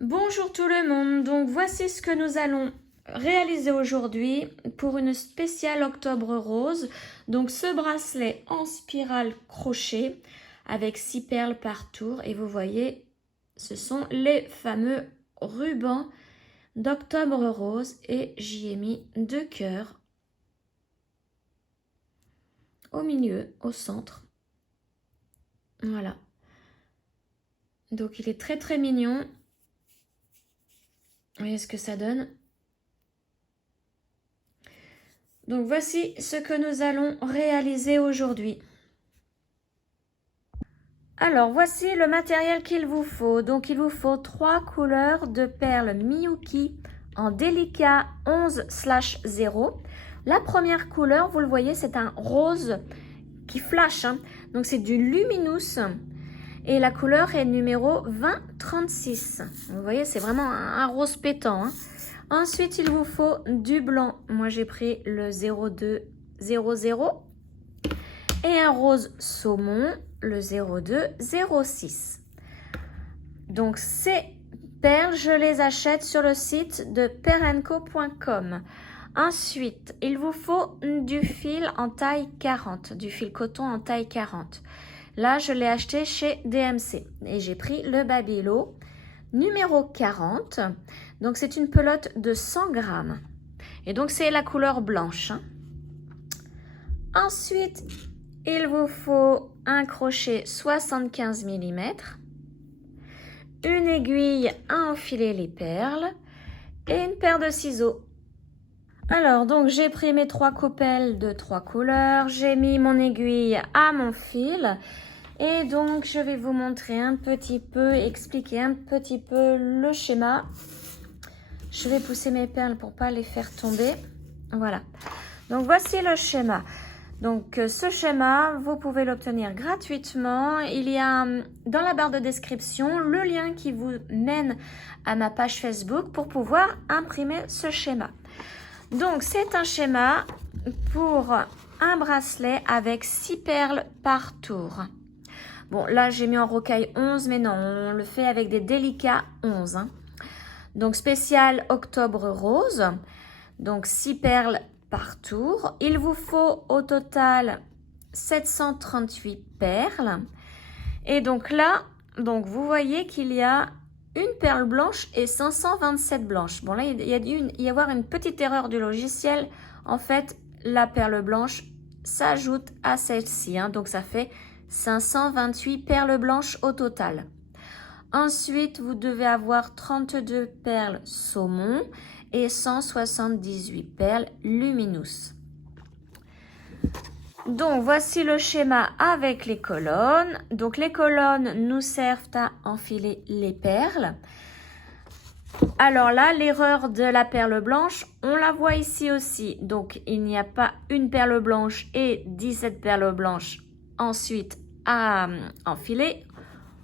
Bonjour tout le monde, donc voici ce que nous allons réaliser aujourd'hui pour une spéciale octobre rose. Donc ce bracelet en spirale crochet avec 6 perles par tour et vous voyez ce sont les fameux rubans d'octobre rose et j'y ai mis 2 cœurs au milieu, au centre. Voilà. Donc il est très mignon. Vous voyez ce que ça donne. Donc voici ce que nous allons réaliser aujourd'hui. Alors voici le matériel qu'il vous faut. Donc il vous faut 3 couleurs de perles Miyuki en délicat 11/0. La première couleur, vous le voyez, c'est un rose qui flash. Donc c'est du Luminous. Et la couleur est numéro 2036. Vous voyez, c'est vraiment un rose pétant. Ensuite, il vous faut du blanc. Moi, j'ai pris le 0200. Et un rose saumon, le 0206. Donc, ces perles, je les achète sur le site de perenco.com. Ensuite, il vous faut du fil en taille 40, du fil coton en taille 40. Là, je l'ai acheté chez DMC et j'ai pris le Babilo numéro 40. Donc, c'est une pelote de 100 grammes. Et donc, c'est la couleur blanche. Ensuite, il vous faut un crochet 75 mm, une aiguille à enfiler les perles et une paire de ciseaux. Alors, donc, j'ai pris mes 3 coppels de 3 couleurs, j'ai mis mon aiguille à mon fil et donc, je vais vous montrer un petit peu, expliquer un petit peu le schéma. Je vais pousser mes perles pour pas les faire tomber. Voilà. Donc, voici le schéma. Donc, ce schéma, vous pouvez l'obtenir gratuitement. Il y a dans la barre de description le lien qui vous mène à ma page Facebook pour pouvoir imprimer ce schéma. Donc, c'est un schéma pour un bracelet avec 6 perles par tour. Bon, là, j'ai mis en rocaille 11, mais non, on le fait avec des délicats 11. Donc, spécial octobre rose. Donc, 6 perles par tour. Il vous faut au total 738 perles. Et donc là, donc vous voyez qu'il y a une perle blanche et 527 blanches. Bon là, il y a dû y avoir une petite erreur du logiciel. En fait, la perle blanche s'ajoute à celle-ci. Donc ça fait 528 perles blanches au total. Ensuite, vous devez avoir 32 perles saumon et 178 perles Luminous. Donc, voici le schéma avec les colonnes. Donc, les colonnes nous servent à enfiler les perles. Alors là, l'erreur de la perle blanche, on la voit ici aussi. Donc, il n'y a pas une perle blanche et 17 perles blanches ensuite à enfiler.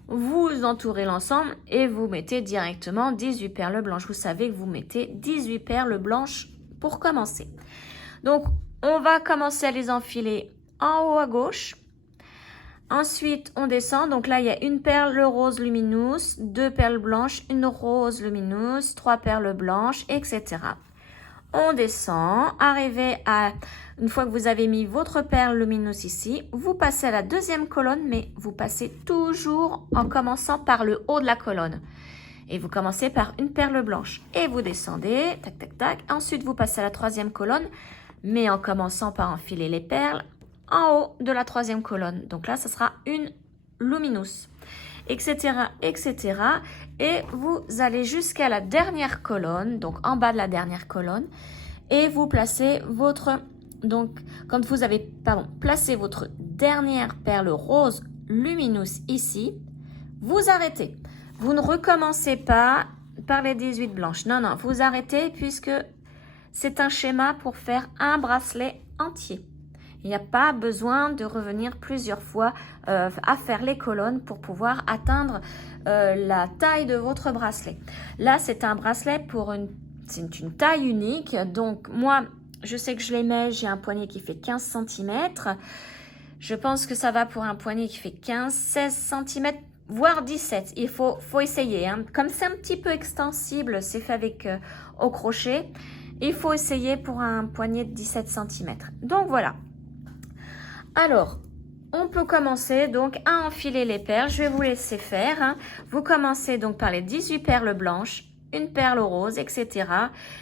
Vous entourez l'ensemble et vous mettez directement 18 perles blanches. Vous savez que vous mettez 18 perles blanches pour commencer. Donc, on va commencer à les enfiler en haut à gauche. Ensuite, on descend. Donc là, il y a une perle rose lumineuse, 2 perles blanches, une rose lumineuse, 3 perles blanches, etc. On descend, arrivé à, une fois que vous avez mis votre perle lumineuse ici, vous passez à la deuxième colonne, mais vous passez toujours en commençant par le haut de la colonne. Et vous commencez par une perle blanche et vous descendez, tac, tac, tac. Ensuite, vous passez à la troisième colonne, mais en commençant par enfiler les perles en haut de la troisième colonne. Donc là, ça sera une lumineuse, etc., etc. Et vous allez jusqu'à la dernière colonne, donc en bas de la dernière colonne, et vous placez votre, donc quand vous avez, placé votre dernière perle rose lumineuse ici, vous arrêtez. Vous ne recommencez pas par les 18 blanches. Non, non, vous arrêtez puisque c'est un schéma pour faire un bracelet entier. Il n'y a pas besoin de revenir plusieurs fois à faire les colonnes pour pouvoir atteindre la taille de votre bracelet. Là, c'est un bracelet pour c'est une taille unique. Donc, moi, je sais que je les mets. J'ai un poignet qui fait 15 cm. Je pense que ça va pour un poignet qui fait 15-16 cm. voire 17. Il faut essayer. Hein. Comme c'est un petit peu extensible, c'est fait avec au crochet, il faut essayer pour un poignet de 17 cm. Donc voilà. Alors, on peut commencer donc à enfiler les perles. Je vais vous laisser faire. Hein. Vous commencez donc par les 18 perles blanches, une perle rose, etc.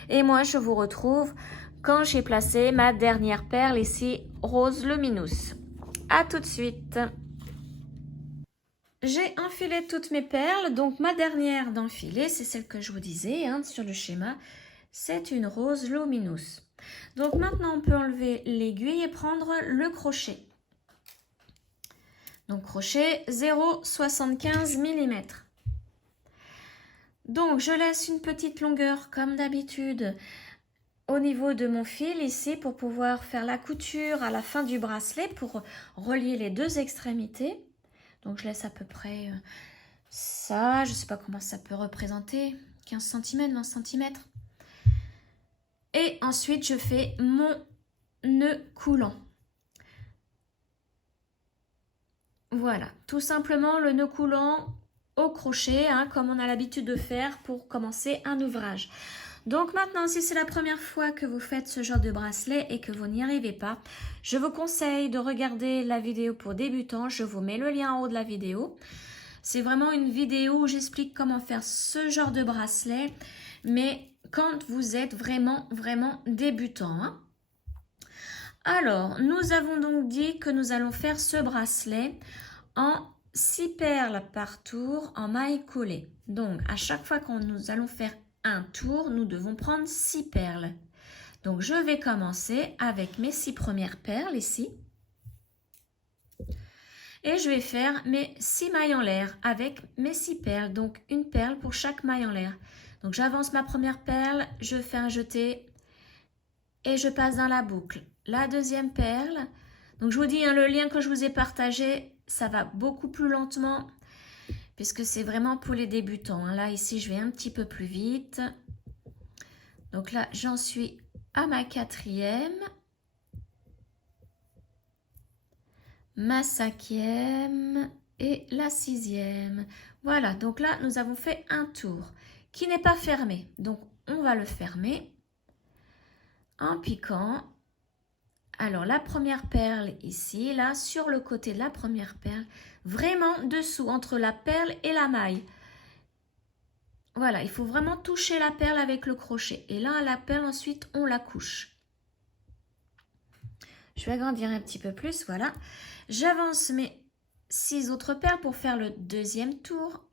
Et moi, je vous retrouve quand j'ai placé ma dernière perle ici, rose luminous. À tout de suite. J'ai enfilé toutes mes perles, donc ma dernière d'enfiler, c'est celle que je vous disais hein, sur le schéma, c'est une rose luminous. Donc maintenant on peut enlever l'aiguille et prendre le crochet. Donc crochet 0,75 mm. Donc je laisse une petite longueur comme d'habitude au niveau de mon fil ici pour pouvoir faire la couture à la fin du bracelet pour relier les deux extrémités. Donc je laisse à peu près ça, je ne sais pas comment ça peut représenter, 15 cm, 20 cm. Et ensuite je fais mon nœud coulant. Voilà, tout simplement le nœud coulant au crochet, hein, comme on a l'habitude de faire pour commencer un ouvrage. Donc maintenant, si c'est la première fois que vous faites ce genre de bracelet et que vous n'y arrivez pas, je vous conseille de regarder la vidéo pour débutants. Je vous mets le lien en haut de la vidéo. C'est vraiment une vidéo où j'explique comment faire ce genre de bracelet, mais quand vous êtes vraiment débutant. Hein. Alors, nous avons donc dit que nous allons faire ce bracelet en 6 perles par tour en maille collée. Donc, à chaque fois que nous allons faire un tour, nous devons prendre 6 perles. Donc, je vais commencer avec mes 6 premières perles ici. Et je vais faire mes 6 mailles en l'air avec mes 6 perles. Donc, une perle pour chaque maille en l'air. Donc, j'avance ma première perle, je fais un jeté et je passe dans la boucle. La deuxième perle. Donc, je vous dis, hein, le lien que je vous ai partagé, ça va beaucoup plus lentement puisque c'est vraiment pour les débutants. Là, ici, je vais un petit peu plus vite. Donc là, j'en suis à ma 4e, ma 5e et la 6e. Voilà, donc là, nous avons fait un tour qui n'est pas fermé. Donc, on va le fermer en piquant. Alors, la première perle ici, là, sur le côté de la première perle, vraiment dessous, entre la perle et la maille. Voilà, il faut vraiment toucher la perle avec le crochet. Et là, la perle, ensuite, on la couche. Je vais agrandir un petit peu plus, voilà. J'avance mes 6 autres perles pour faire le deuxième tour.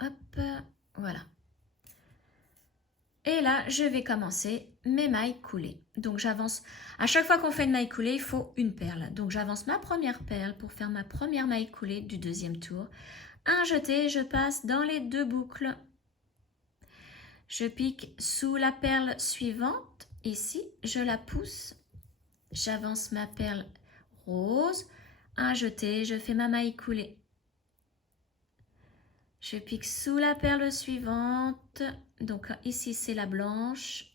Hop, voilà. Et là, je vais commencer mes mailles coulées. Donc, j'avance. À chaque fois qu'on fait une maille coulée, il faut une perle. Donc, j'avance ma première perle pour faire ma première maille coulée du deuxième tour. Un jeté, je passe dans les 2 boucles. Je pique sous la perle suivante. Ici, je la pousse. J'avance ma perle rose. Un jeté, je fais ma maille coulée. Je pique sous la perle suivante. Donc ici, c'est la blanche.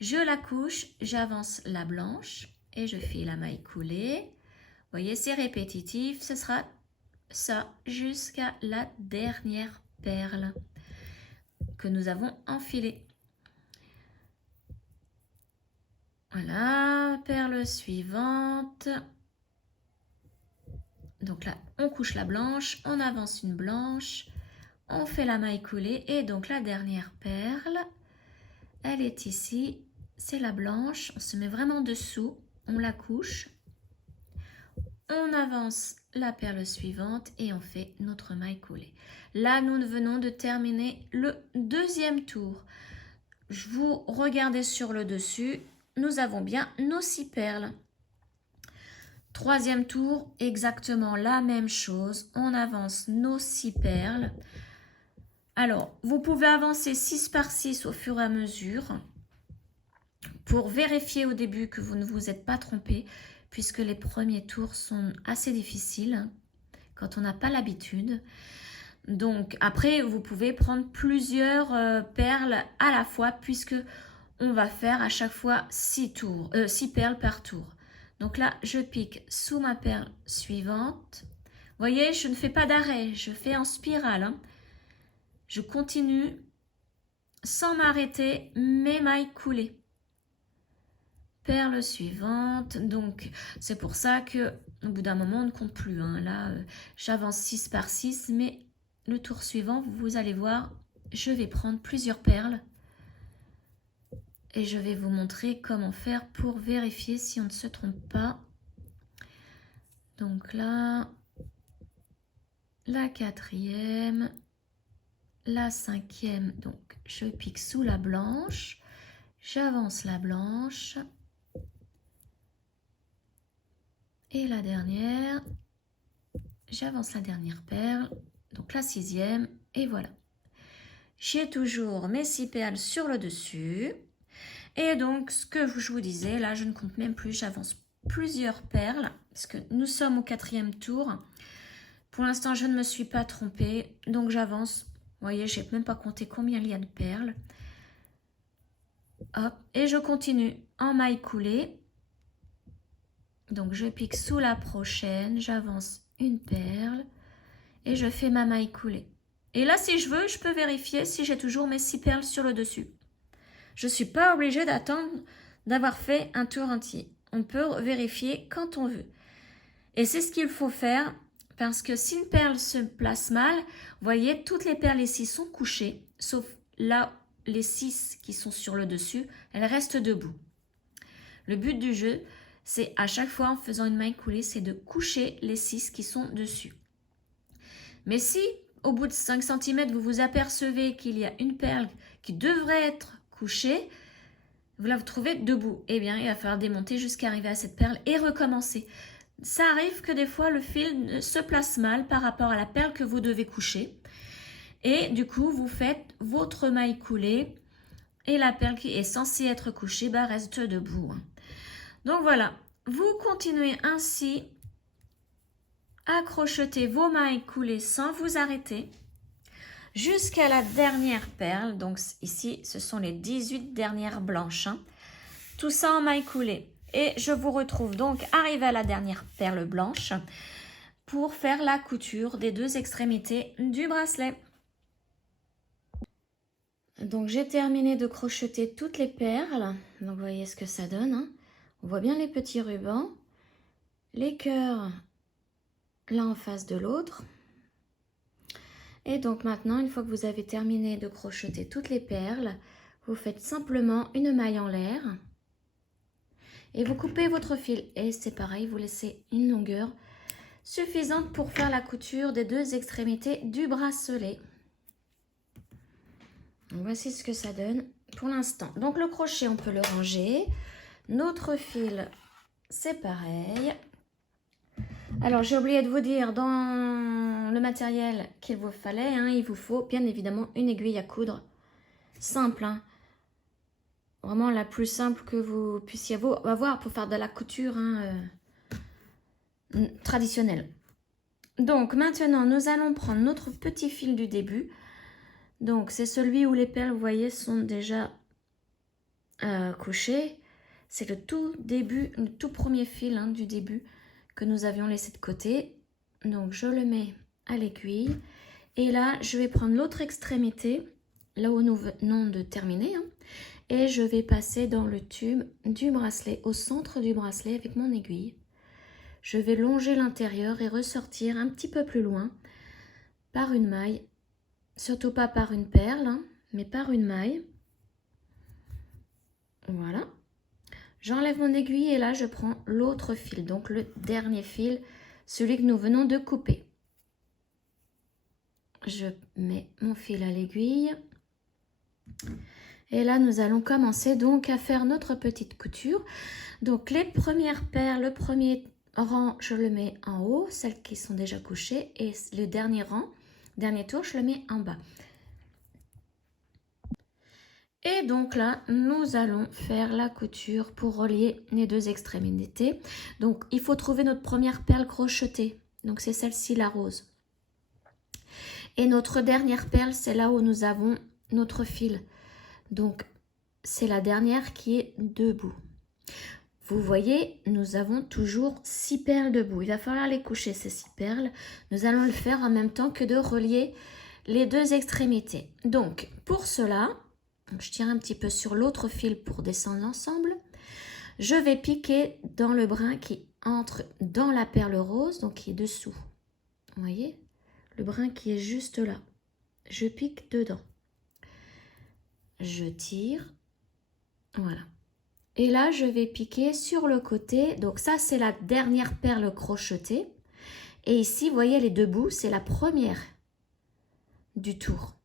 Je la couche, j'avance la blanche et je fais la maille coulée. Vous voyez, c'est répétitif. Ce sera ça jusqu'à la dernière perle que nous avons enfilée. Voilà, perle suivante. Donc là, on couche la blanche, on avance une blanche, on fait la maille coulée et donc la dernière perle, elle est ici, c'est la blanche. On se met vraiment dessous, on la couche, on avance la perle suivante et on fait notre maille coulée. Là, nous venons de terminer le deuxième tour. Vous regardez sur le dessus, nous avons bien nos 6 perles. Troisième tour, exactement la même chose. On avance nos 6 perles. Alors, vous pouvez avancer 6 par 6 au fur et à mesure pour vérifier au début que vous ne vous êtes pas trompé, puisque les premiers tours sont assez difficiles quand on n'a pas l'habitude. Donc, après, vous pouvez prendre plusieurs perles à la fois, puisque on va faire à chaque fois 6 perles par tour. Donc là, je pique sous ma perle suivante. Vous voyez, je ne fais pas d'arrêt, je fais en spirale, hein. Je continue sans m'arrêter, mes mailles coulées. Perle suivante, donc c'est pour ça que au bout d'un moment on ne compte plus, hein. Là j'avance 6 par 6, mais le tour suivant vous allez voir, je vais prendre plusieurs perles et je vais vous montrer comment faire pour vérifier si on ne se trompe pas. Donc là, la quatrième, la cinquième, donc je pique sous la blanche, j'avance la blanche. Et la dernière, j'avance la dernière perle, donc la sixième, et voilà. J'ai toujours mes 6 perles sur le dessus. Et donc, ce que je vous disais, là, je ne compte même plus, j'avance plusieurs perles, parce que nous sommes au 4e tour. Pour l'instant, je ne me suis pas trompée, donc j'avance. Vous voyez, je n'ai même pas compté combien il y a de perles. Hop, et je continue en maille coulée. Donc je pique sous la prochaine, j'avance une perle et je fais ma maille coulée. Et là, si je veux, je peux vérifier si j'ai toujours mes 6 perles sur le dessus. Je ne suis pas obligée d'attendre d'avoir fait un tour entier. On peut vérifier quand on veut. Et c'est ce qu'il faut faire parce que si une perle se place mal, vous voyez, toutes les perles ici sont couchées, sauf là, les 6 qui sont sur le dessus, elles restent debout. Le but du jeu, c'est à chaque fois en faisant une maille coulée, c'est de coucher les 6 qui sont dessus. Mais si au bout de 5 cm, vous vous apercevez qu'il y a une perle qui devrait être couchée, vous la trouvez debout, eh bien il va falloir démonter jusqu'à arriver à cette perle et recommencer. Ça arrive que des fois le fil se place mal par rapport à la perle que vous devez coucher. Et du coup, vous faites votre maille coulée et la perle qui est censée être couchée reste debout. Donc voilà, vous continuez ainsi à crocheter vos mailles coulées sans vous arrêter jusqu'à la dernière perle. Donc ici, ce sont les 18 dernières blanches. Tout ça en mailles coulées. Et je vous retrouve donc arrivé à la dernière perle blanche pour faire la couture des 2 extrémités du bracelet. Donc j'ai terminé de crocheter toutes les perles. Donc vous voyez ce que ça donne, hein. On voit bien les petits rubans, les cœurs l'un en face de l'autre. Et donc maintenant, une fois que vous avez terminé de crocheter toutes les perles, vous faites simplement une maille en l'air et vous coupez votre fil. Et c'est pareil, vous laissez une longueur suffisante pour faire la couture des 2 extrémités du bracelet. Donc voici ce que ça donne pour l'instant. Donc le crochet, on peut le ranger. Notre fil, c'est pareil. Alors, j'ai oublié de vous dire, dans le matériel qu'il vous fallait, il vous faut bien évidemment une aiguille à coudre. Simple, hein. Vraiment la plus simple que vous puissiez avoir pour faire de la couture traditionnelle. Donc, maintenant, nous allons prendre notre petit fil du début. Donc, c'est celui où les perles, vous voyez, sont déjà couchées. C'est le tout début, le tout premier fil du début que nous avions laissé de côté. Donc je le mets à l'aiguille et là je vais prendre l'autre extrémité là où nous venons de terminer et je vais passer dans le tube du bracelet, au centre du bracelet avec mon aiguille. Je vais longer l'intérieur et ressortir un petit peu plus loin par une maille, surtout pas par une perle mais par une maille. Voilà. J'enlève mon aiguille et là je prends l'autre fil, donc le dernier fil, celui que nous venons de couper. Je mets mon fil à l'aiguille et là nous allons commencer donc à faire notre petite couture. Donc les premières perles, le premier rang je le mets en haut, celles qui sont déjà couchées, et le dernier rang, dernier tour, je le mets en bas. Et donc là, nous allons faire la couture pour relier les 2 extrémités. Donc, il faut trouver notre première perle crochetée. Donc, c'est celle-ci, la rose. Et notre dernière perle, c'est là où nous avons notre fil. Donc, c'est la dernière qui est debout. vous voyez, nous avons toujours 6 perles debout. Il va falloir les coucher, ces 6 perles. Nous allons le faire en même temps que de relier les 2 extrémités. Donc, pour cela, je tire un petit peu sur l'autre fil pour descendre l'ensemble. Je vais piquer dans le brin qui entre dans la perle rose, donc qui est dessous. Vous voyez, le brin qui est juste là. Je pique dedans. Je tire. Voilà. Et là, je vais piquer sur le côté. Donc ça, c'est la dernière perle crochetée. Et ici, vous voyez, les 2 bouts, c'est la première du tour.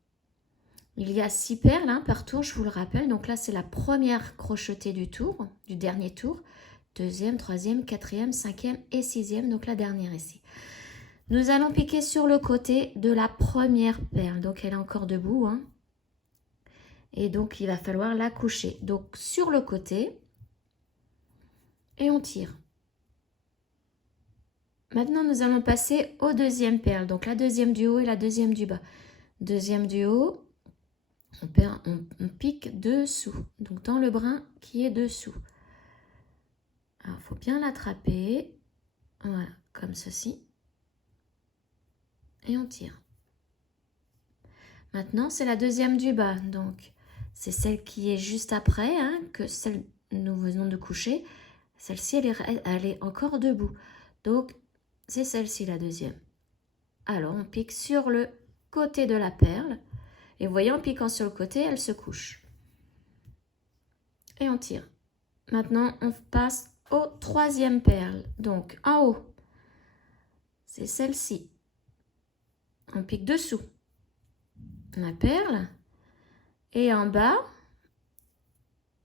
Il y a 6 perles hein, par tour, je vous le rappelle. Donc là, c'est la première crochetée du tour, du dernier tour. Deuxième, troisième, quatrième, cinquième et sixième. Donc la dernière ici. Nous allons piquer sur le côté de la première perle. Donc elle est encore debout. Hein. Et donc il va falloir la coucher. Donc sur le côté. Et on tire. Maintenant, nous allons passer aux deuxième perle. Donc la deuxième du haut et la deuxième du bas. Deuxième du haut. On pique dessous, donc dans le brin qui est dessous. Alors, il faut bien l'attraper, voilà, comme ceci. Et on tire. Maintenant, c'est la deuxième du bas, donc c'est celle qui est juste après, hein, que celle que nous venons de coucher. Celle-ci, elle est encore debout. Donc, c'est celle-ci la deuxième. Alors, on pique sur le côté de la perle. Et vous voyez, en piquant sur le côté, elle se couche. Et on tire. Maintenant, on passe aux troisième perle. Donc, en haut, c'est celle-ci. On pique dessous la perle. Et en bas,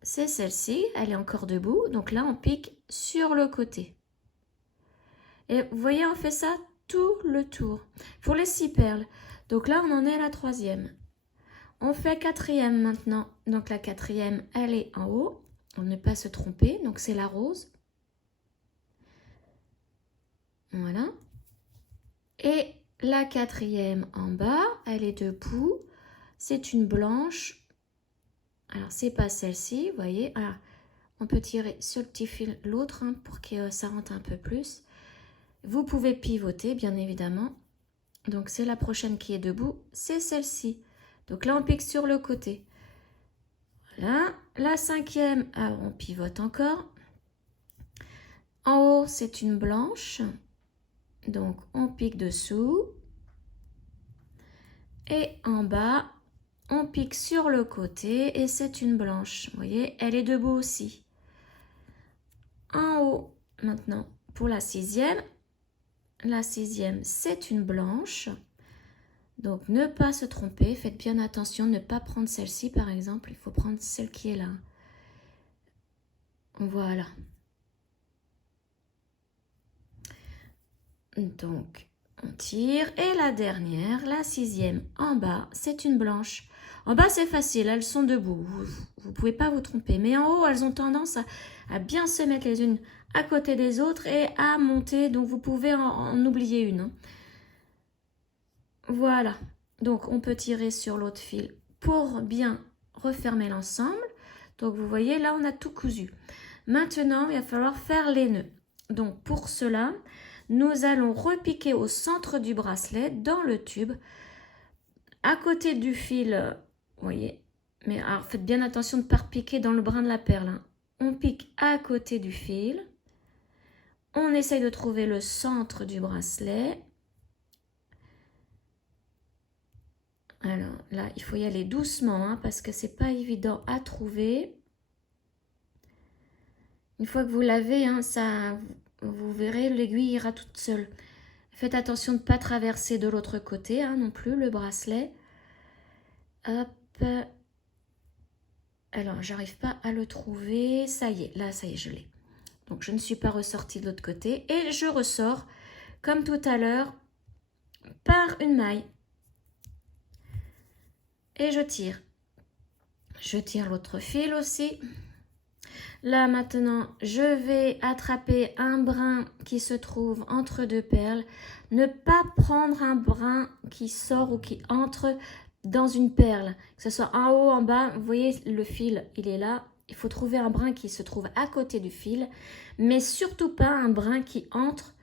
c'est celle-ci. Elle est encore debout. Donc là, on pique sur le côté. Et vous voyez, on fait ça tout le tour. Pour les 6 perles. Donc là, on en est à la troisième. On fait quatrième maintenant. Donc la quatrième, elle est en haut. On ne pas se tromper. Donc c'est la rose. Voilà. Et la quatrième en bas, elle est debout. C'est une blanche. Alors c'est pas celle-ci, vous voyez. Alors, on peut tirer sur le petit fil l'autre hein, pour que ça rentre un peu plus. Vous pouvez pivoter bien évidemment. Donc c'est la prochaine qui est debout. C'est celle-ci. Donc là, on pique sur le côté. Voilà. La cinquième, alors on pivote encore. En haut, c'est une blanche. Donc, on pique dessous. Et en bas, on pique sur le côté et c'est une blanche. Vous voyez, elle est debout aussi. En haut, maintenant, pour la sixième. La sixième, c'est une blanche. Donc, ne pas se tromper, faites bien attention, ne pas prendre celle-ci par exemple, il faut prendre celle qui est là. Voilà. Donc, on tire et la dernière, la sixième en bas, c'est une blanche. En bas, c'est facile, elles sont debout, vous ne pouvez pas vous tromper. Mais en haut, elles ont tendance à bien se mettre les unes à côté des autres et à monter, donc vous pouvez en oublier une. Hein. Voilà, donc on peut tirer sur l'autre fil pour bien refermer l'ensemble. Donc vous voyez, là on a tout cousu. Maintenant, il va falloir faire les nœuds. Donc pour cela, nous allons repiquer au centre du bracelet, dans le tube, à côté du fil, vous voyez, mais alors faites bien attention de ne pas repiquer dans le brin de la perle. Hein. On pique à côté du fil, on essaye de trouver le centre du bracelet. Alors là, il faut y aller doucement hein, parce que c'est pas évident à trouver. Une fois que vous l'avez, hein, ça, vous verrez, l'aiguille ira toute seule. Faites attention de ne pas traverser de l'autre côté hein, non plus le bracelet. Hop. Alors, j'arrive pas à le trouver. Ça y est, là, ça y est, je l'ai. Donc, je ne suis pas ressortie de l'autre côté. Et je ressors, comme tout à l'heure, par une maille. Et je tire. Je tire l'autre fil aussi. Là, maintenant, je vais attraper un brin qui se trouve entre deux perles. Ne pas prendre un brin qui sort ou qui entre dans une perle. Que ce soit en haut, en bas. Vous voyez, le fil, il est là. il faut trouver un brin qui se trouve à côté du fil, mais surtout pas un brin qui entre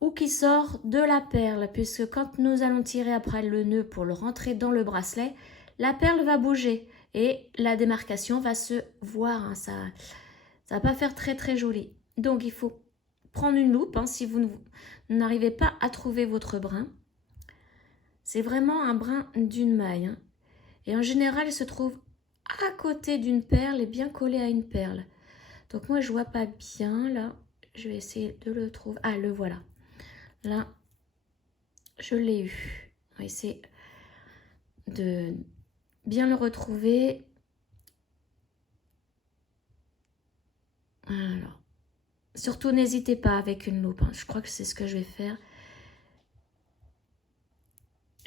ou qui sort de la perle, puisque quand nous allons tirer après le nœud pour le rentrer dans le bracelet, la perle va bouger et la démarcation va se voir. Hein, ça va pas faire très très joli. Donc il faut prendre une loupe hein, si vous n'arrivez pas à trouver votre brin. C'est vraiment un brin d'une maille. Hein. Et en général, il se trouve à côté d'une perle et bien collé à une perle. Donc moi, je vois pas bien là. Je vais essayer de le trouver. Ah, le voilà. Là, je l'ai eu. On va essayer de bien le retrouver. Alors, surtout n'hésitez pas avec une loupe. Hein. Je crois que c'est ce que je vais faire.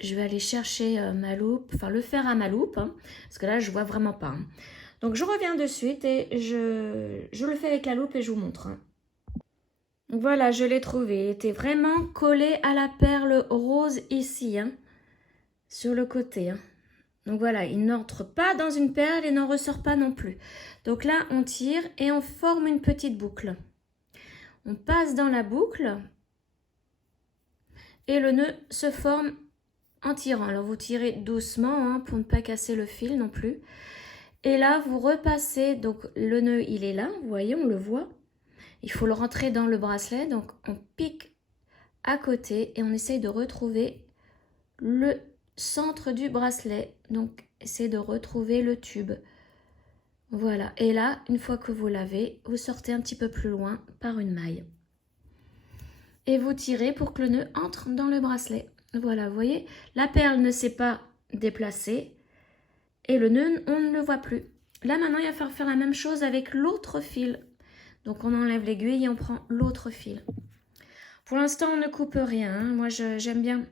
Je vais aller chercher ma loupe, enfin le fer à ma loupe, hein, parce que là je vois vraiment pas. Hein. Donc je reviens de suite et je le fais avec la loupe et je vous montre. Hein. Donc voilà, je l'ai trouvé. Il était vraiment collé à la perle rose ici, hein, sur le côté. Hein. Donc voilà, il n'entre pas dans une perle et n'en ressort pas non plus. Donc là, on tire et on forme une petite boucle. On passe dans la boucle et le nœud se forme en tirant. Alors vous tirez doucement hein, pour ne pas casser le fil non plus. Et là, vous repassez, donc le nœud, il est là, vous voyez, on le voit. Il faut le rentrer dans le bracelet, donc on pique à côté et on essaye de retrouver le centre du bracelet. Donc, essayez de retrouver le tube. Voilà, et là, une fois que vous l'avez, vous sortez un petit peu plus loin par une maille. Et vous tirez pour que le nœud entre dans le bracelet. Voilà, vous voyez, la perle ne s'est pas déplacée et le nœud, on ne le voit plus. Là, maintenant, il va falloir faire la même chose avec l'autre fil. Donc, on enlève l'aiguille et on prend l'autre fil. Pour l'instant, on ne coupe rien. Hein. Moi, j'aime bien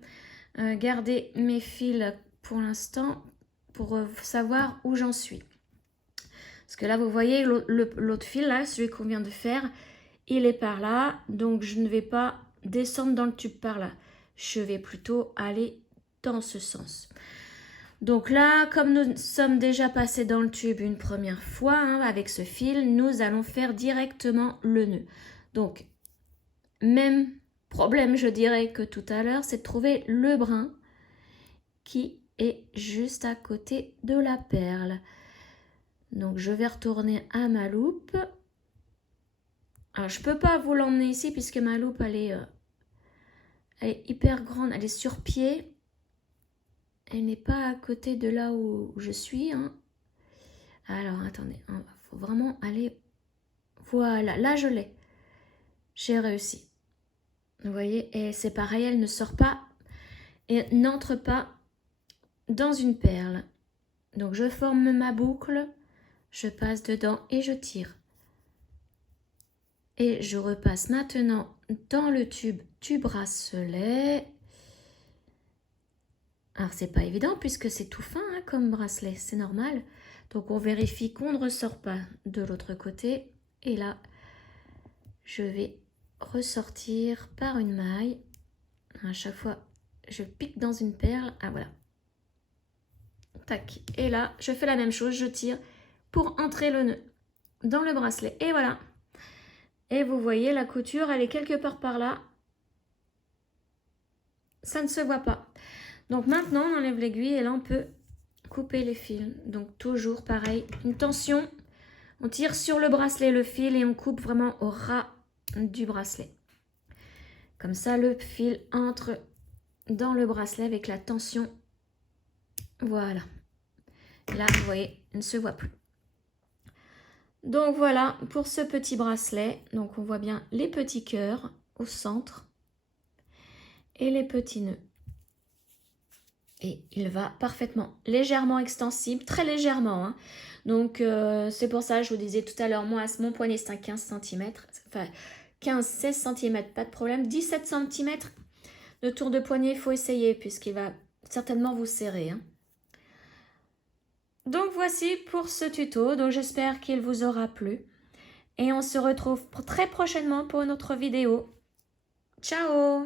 garder mes fils pour l'instant pour savoir où j'en suis. Parce que là, vous voyez, l'autre fil, là, celui qu'on vient de faire, il est par là. Donc, je ne vais pas descendre dans le tube par là. Je vais plutôt aller dans ce sens. Donc là, comme nous sommes déjà passés dans le tube une première fois hein, avec ce fil, nous allons faire directement le nœud. Donc, même problème, je dirais, que tout à l'heure, c'est de trouver le brin qui est juste à côté de la perle. Donc, je vais retourner à ma loupe. Alors, je ne peux pas vous l'emmener ici puisque ma loupe, elle est hyper grande, elle est sur pied. Elle n'est pas à côté de là où je suis. Hein. Alors, attendez, il faut vraiment aller... Voilà, là, je l'ai. J'ai réussi. Vous voyez, et c'est pareil, elle ne sort pas et n'entre pas dans une perle. Donc, je forme ma boucle, je passe dedans et je tire. Et je repasse maintenant dans le tube du bracelet. Alors, c'est pas évident puisque c'est tout fin hein, comme bracelet, c'est normal. Donc, on vérifie qu'on ne ressort pas de l'autre côté. Et là, je vais ressortir par une maille. À chaque fois, je pique dans une perle. Ah, voilà. Tac. Et là, je fais la même chose, je tire pour entrer le nœud dans le bracelet. Et voilà. Et vous voyez, la couture, elle est quelque part par là. Ça ne se voit pas. Donc maintenant, on enlève l'aiguille et là, on peut couper les fils. Donc toujours pareil, une tension. On tire sur le bracelet le fil et on coupe vraiment au ras du bracelet. Comme ça, le fil entre dans le bracelet avec la tension. Voilà. Là, vous voyez, il ne se voit plus. Donc voilà pour ce petit bracelet. Donc on voit bien les petits cœurs au centre et les petits nœuds. Et il va parfaitement, légèrement extensible, très légèrement. Hein. Donc, c'est pour ça, je vous disais tout à l'heure, moi, mon poignet, c'est un 15 cm. Enfin, 15-16 cm, pas de problème. 17 cm de tour de poignet, il faut essayer, puisqu'il va certainement vous serrer. Hein. Donc, voici pour ce tuto. Donc, j'espère qu'il vous aura plu. Et on se retrouve très prochainement pour une autre vidéo. Ciao!